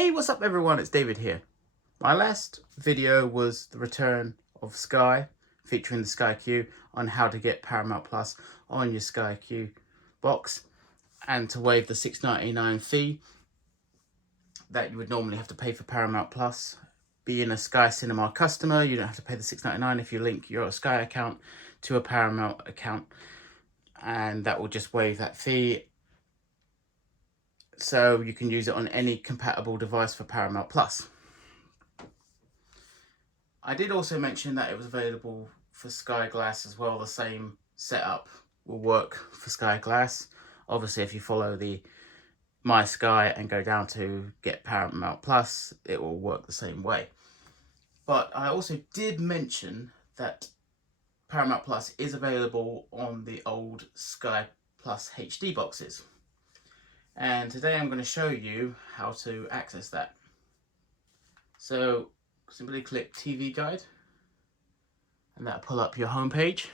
Hey, what's up everyone, it's David here. My last video was the return of Sky, featuring the Sky Q, on how to get Paramount Plus on your Sky Q box and to waive the $6.99 fee that you would normally have to pay for Paramount Plus. Being a Sky Cinema customer, you don't have to pay the $6.99 if you link your Sky account to a Paramount account, and that will just waive that fee. So you can use it on any compatible device for Paramount Plus. I did also mention that it was available for Sky Glass as well. The same setup will work for Sky Glass. Obviously, if you follow the My Sky and go down to get Paramount Plus, it will work the same way. But I also did mention that Paramount Plus is available on the old Sky+ HD boxes. And today I'm going to show you how to access that. So simply click TV Guide, and that'll pull up your home page.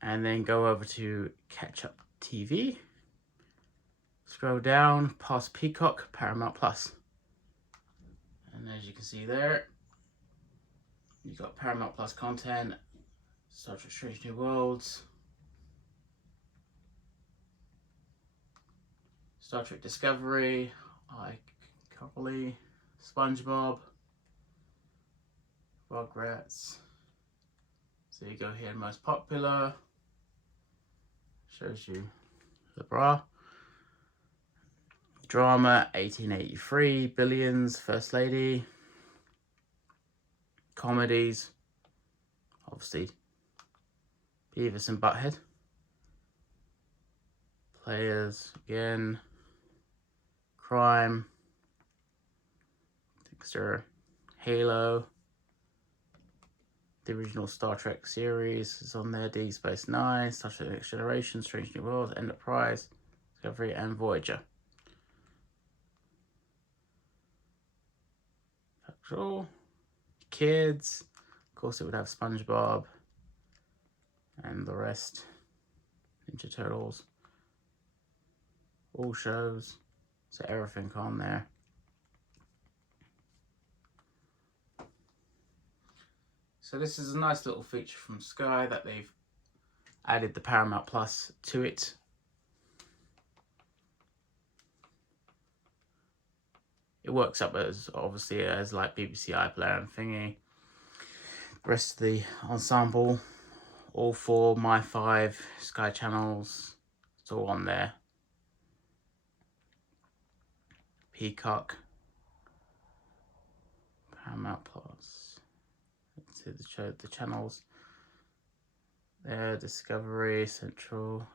And then go over to Catch Up TV. Scroll down past Peacock, Paramount Plus. And as you can see there, you've got Paramount Plus content, Star Trek Strange New Worlds, Star Trek Discovery, iCarly, SpongeBob, Rugrats. So you go here, most popular, shows you the bra. Drama, 1883, Billions, First Lady. Comedies, obviously Beavis and Butthead. Players, again. Crime, Dexter, Halo. The original Star Trek series is on there. Deep Space Nine, Star Trek Next Generation, Strange New Worlds, Enterprise, Discovery, and Voyager. Factual. Kids, of course it would have SpongeBob and the rest. Ninja Turtles. All shows. So everything on there. So this is a nice little feature from Sky that they've added the Paramount Plus to it. It works up as obviously as like BBC iPlayer and thingy. The rest of the ensemble, all 4 My 5 Sky channels, it's all on there. Peacock, Paramount Plus. Let's see the channels there. Discovery, Central.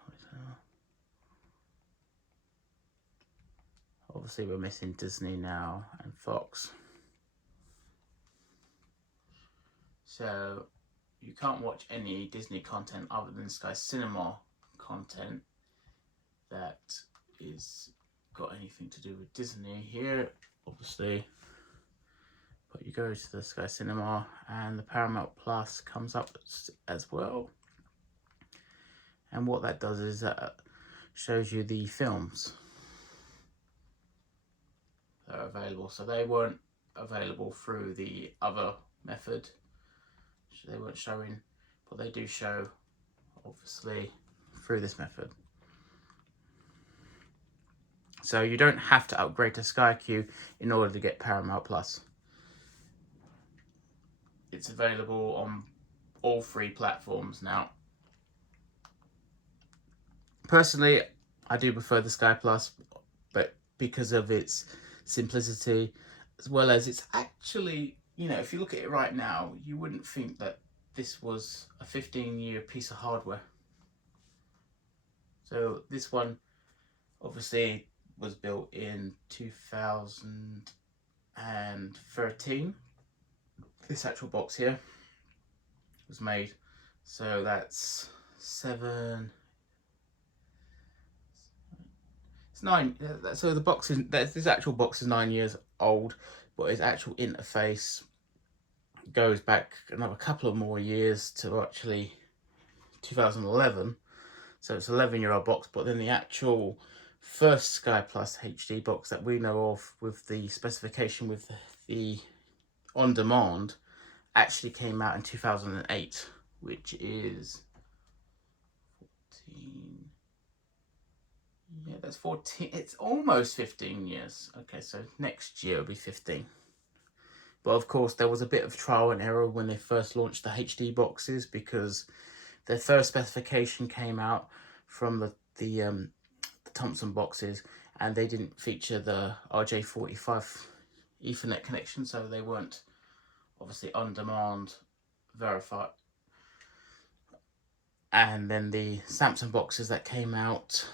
Obviously we're missing Disney now and Fox. So you can't watch any Disney content other than Sky Cinema content that is got anything to do with Disney here, obviously. But you go to the Sky Cinema and the Paramount Plus comes up as well. And what that does is that shows you the films that are available. So they weren't available through the other method. They weren't showing, but they do show obviously through this method. So you don't have to upgrade to Sky Q in order to get Paramount Plus. It's available on all 3 platforms now. Personally, I do prefer the Sky Plus, but because of its simplicity, as well as it's actually, you know, if you look at it right now, you wouldn't think that this was a 15-year piece of hardware. So this one obviously was built in 2013. This actual box here was made, so that's 7. It's 9. So the box is this actual box is 9 years old, but its actual interface goes back another couple of more years to actually 2011. So it's an 11-year-old box, but then the actual first Sky Plus HD box that we know of with the specification with the on-demand actually came out in 2008, which is 14, yeah, that's 14, it's almost 15 years. Okay, so next year will be 15. But of course, there was a bit of trial and error when they first launched the HD boxes, because their first specification came out from the Thompson boxes, and they didn't feature the RJ45 Ethernet connection, so they weren't obviously on demand verified. And then the Samsung boxes that came out,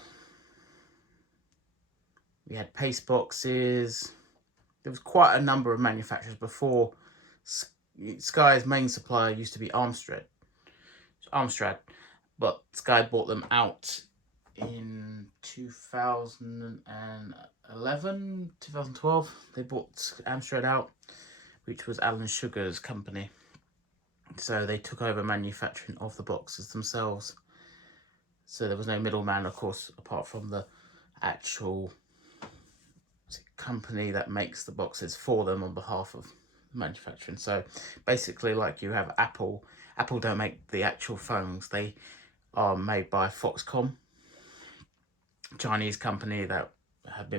we had paste boxes. There was quite a number of manufacturers before. Sky's main supplier used to be Armstrad, but Sky bought them out in 2011, 2012. They bought Armstrad out, which was Alan Sugar's company. So they took over manufacturing of the boxes themselves. So there was no middleman, of course, apart from the actual company that makes the boxes for them on behalf of manufacturing. So basically, like you have Apple don't make the actual phones. They are made by Foxconn, Chinese company that have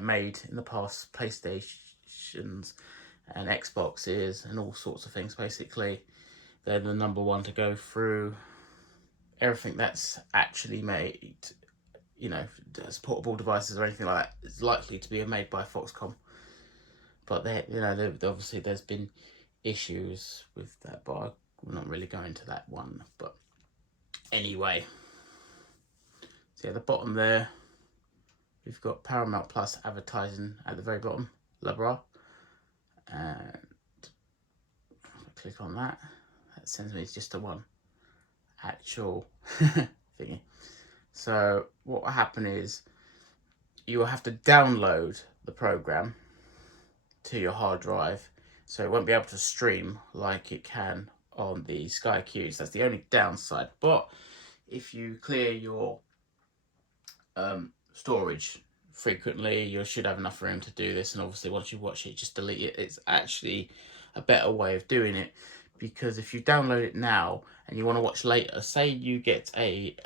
made in the past PlayStations and Xboxes and all sorts of things. Basically, they're the number one to go through everything that's actually made, you know, as portable devices or anything like that, is likely to be made by Foxconn. But they, you know, obviously there's been issues with that, but we're not really going to that one. But anyway, so yeah, the bottom there, we've got Paramount Plus advertising at the very bottom, Labra, and if I click on that, that sends me just to one actual thingy. So what will happen is you will have to download the program to your hard drive, so it won't be able to stream like it can on the Sky Qs. That's the only downside. But if you clear your storage frequently, you should have enough room to do this. And obviously once you watch it, just delete it. It's actually a better way of doing it, because if you download it now and you want to watch later, say you get a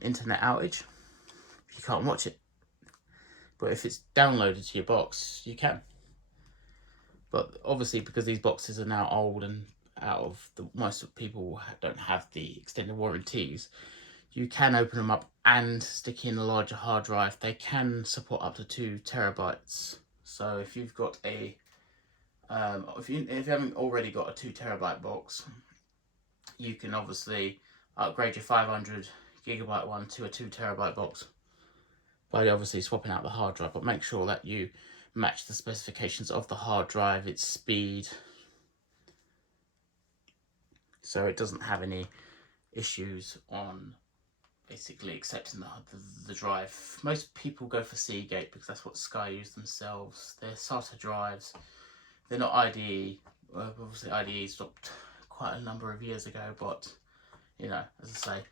internet outage, you can't watch it. But if it's downloaded to your box, you can. But obviously, because these boxes are now old and out of the, most people don't have the extended warranties, you can open them up and stick in a larger hard drive. They can support up to 2 terabytes. So if you've got a if you haven't already got a 2 terabyte box, you can obviously upgrade your 500 gigabyte one to a 2 terabyte box by obviously swapping out the hard drive. But make sure that you match the specifications of the hard drive, its speed, so it doesn't have any issues on basically accepting the drive. Most people go for Seagate because that's what Sky use themselves. They're SATA drives. They're not IDE. Obviously IDE stopped quite a number of years ago, but you know, as I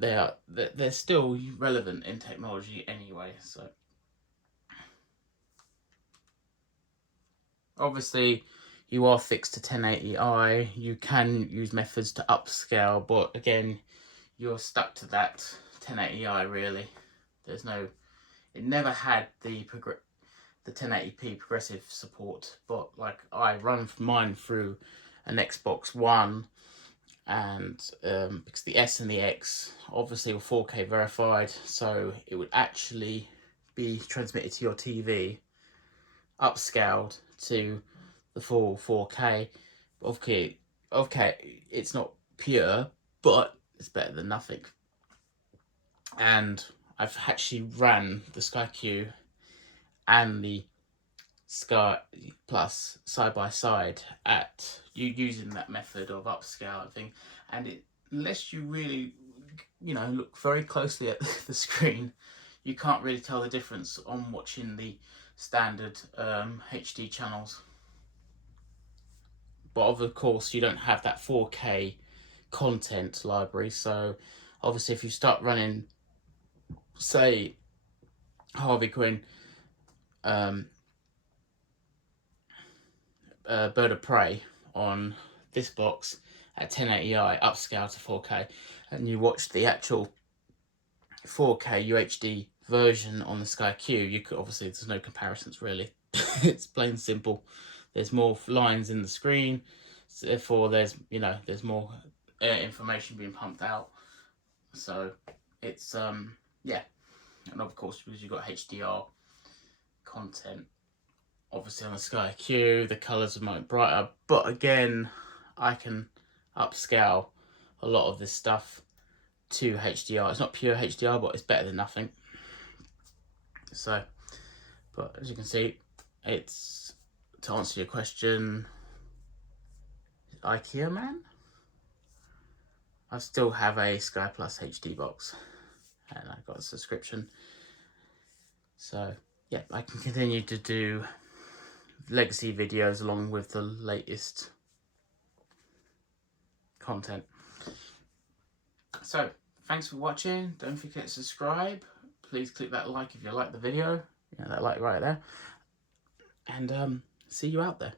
say, they're still relevant in technology anyway. So obviously you are fixed to 1080i. You can use methods to upscale, but again, you're stuck to that 1080i really. There's no, it never had the 1080p progressive support, but like I run mine through an Xbox One, and because the S and the X obviously were 4K verified, so it would actually be transmitted to your TV upscaled to the full 4K. Okay, it's not pure, but it's better than nothing. And I've actually ran the Sky Q and the Sky Plus side by side at using that method of upscale thing, and it, unless you really, you know, look very closely at the screen, you can't really tell the difference on watching the standard HD channels. But of course you don't have that 4K content library, so obviously if you start running, say, Harvey Quinn Bird of Prey on this box at 1080i upscale to 4K, and you watch the actual 4K UHD version on the Sky Q, you could obviously, there's no comparisons really. It's plain simple. There's more lines in the screen, so therefore there's, you know, there's more information being pumped out. So it's yeah, and of course because you've got HDR content, obviously on the Sky Q, the colours are much brighter. But again, I can upscale a lot of this stuff to HDR. It's not pure HDR, but it's better than nothing. So, but as you can see, it's, to answer your question, IKEA man, I still have a Sky Plus HD box, and I got a subscription. So yeah, I can continue to do legacy videos along with the latest content. So thanks for watching. Don't forget to subscribe. Please click that like if you like the video. Yeah, that like right there. And see you out there.